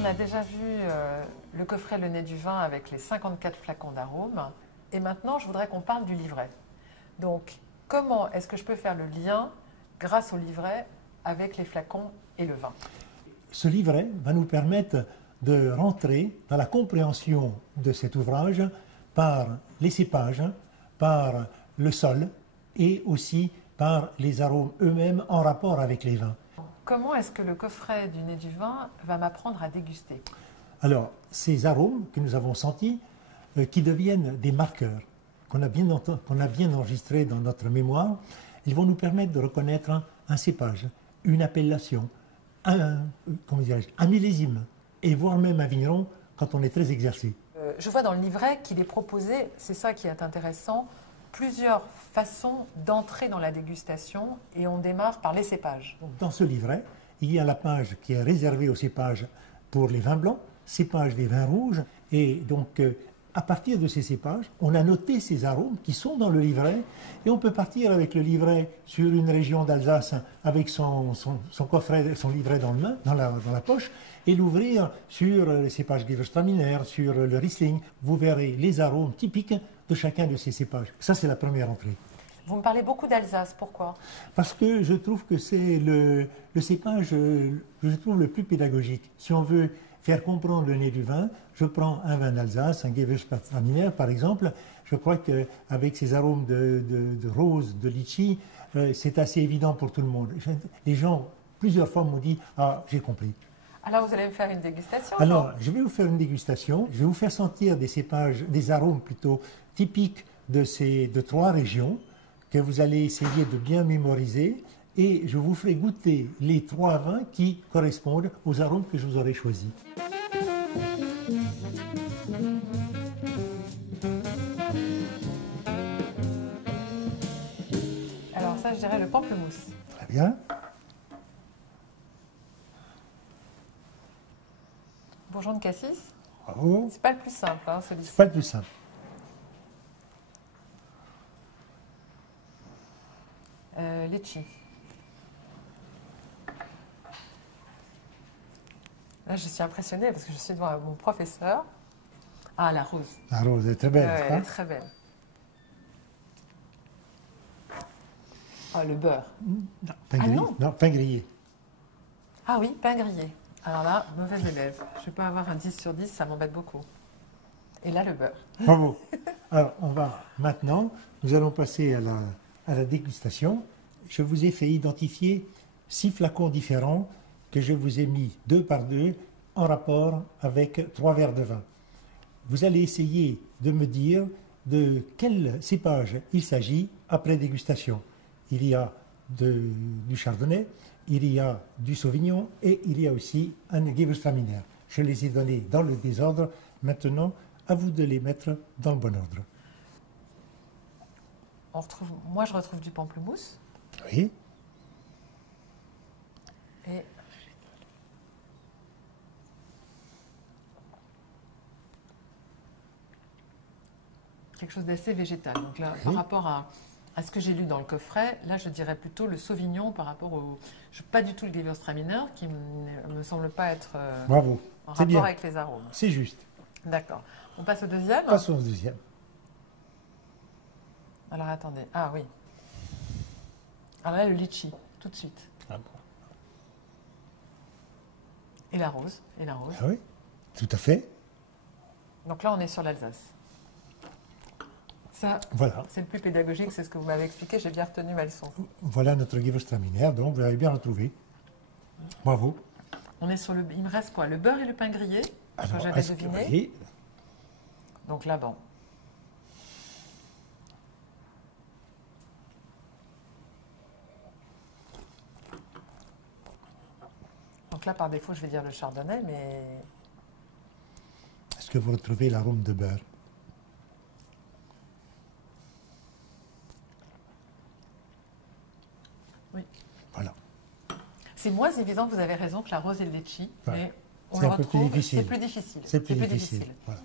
on a déjà vu le coffret Le Nez du Vin avec les 54 flacons d'arômes. Et maintenant, je voudrais qu'on parle du livret. Donc, comment est-ce que je peux faire le lien, grâce au livret, avec les flacons et le vin? Ce livret va nous permettre de rentrer dans la compréhension de cet ouvrage par les cépages, par le sol et aussi par les arômes eux-mêmes en rapport avec les vins. Comment est-ce que le coffret du Nez du Vin va m'apprendre à déguster? Alors, ces arômes que nous avons sentis, qui deviennent des marqueurs, qu'on a bien enregistrés dans notre mémoire, ils vont nous permettre de reconnaître un cépage, une appellation, un millésime, et voire même un vigneron quand on est très exercé. Je vois dans le livret qu'il est proposé, c'est ça qui est intéressant, plusieurs façons d'entrer dans la dégustation et on démarre par les cépages. Donc, dans ce livret, il y a la page qui est réservée aux cépages pour les vins blancs, cépages des vins rouges, et donc à partir de ces cépages, on a noté ces arômes qui sont dans le livret et on peut partir avec le livret sur une région d'Alsace avec son coffret, son livret dans la poche et l'ouvrir sur les cépages Gewürztraminer, sur le Riesling. Vous verrez les arômes typiques de chacun de ces cépages. Ça, c'est la première entrée. Vous me parlez beaucoup d'Alsace, pourquoi? Parce que je trouve que c'est le cépage, je trouve, le plus pédagogique. Si on veut faire comprendre le nez du vin, je prends un vin d'Alsace, un Gewürztraminer par exemple. Je crois qu'avec ces arômes de rose, de litchi, c'est assez évident pour tout le monde. Les gens, plusieurs fois, m'ont dit « Ah, j'ai compris ». Alors vous allez me faire une dégustation? Alors, je vais vous faire une dégustation. Je vais vous faire sentir des cépages, des arômes plutôt typiques de trois régions que vous allez essayer de bien mémoriser. Et je vous ferai goûter les trois vins qui correspondent aux arômes que je vous aurai choisis. Alors ça, je dirais le pamplemousse. Très bien. Bourgeon de cassis. Bravo. C'est pas le plus simple, hein, celui-ci. C'est pas le plus simple. Litchi. Là, je suis impressionnée parce que je suis devant mon professeur. Ah, la rose. La rose est très belle, Elle est très belle. Ah, le beurre. Non, pain Ah grillé. non. Non, pain grillé. Ah oui, pain grillé. Alors là, mauvaise élève. Je ne vais pas avoir un 10 sur 10, ça m'embête beaucoup. Et là, le beurre. Bravo. Alors, maintenant, nous allons passer à la dégustation. Je vous ai fait identifier 6 flacons différents que je vous ai mis 2 par 2 en rapport avec 3 verres de vin. Vous allez essayer de me dire de quel cépage il s'agit après dégustation. Il y a du chardonnay, il y a du sauvignon et il y a aussi un Gewürztraminer. Je les ai donnés dans le désordre. Maintenant, à vous de les mettre dans le bon ordre. Moi, je retrouve du pamplemousse. Oui. Et quelque chose d'assez végétal. Donc là, par rapport à ce que j'ai lu dans le coffret, là, je dirais plutôt le sauvignon par rapport au... Pas du tout le Gewürztraminer, qui ne me semble pas être Bravo. en C'est rapport bien. avec les arômes. C'est juste. D'accord. On passe au deuxième? Passons au deuxième. Alors attendez. Ah oui. Alors là, le litchi, tout de suite. Ah bon. Et la rose. Et la rose. Ah oui, tout à fait. Donc là, on est sur l'Alsace. Ça, Voilà. c'est le plus pédagogique, c'est ce que vous m'avez expliqué, j'ai bien retenu ma leçon. Voilà notre Gewürztraminer, donc vous l'avez bien retrouvé. Bravo. On est sur le... Il me reste quoi? Le beurre et le pain grillé, que Alors, j'avais est-ce que vous deviné. voyez, Donc là, bon. Donc là, par défaut, je vais dire le chardonnay, mais... est-ce que vous retrouvez l'arôme de beurre? Oui. Voilà. C'est moins évident, vous avez raison, que la rose et le litchi, Ouais. mais on C'est le un peu plus retrouve, difficile. c'est plus difficile. C'est plus difficile. Voilà.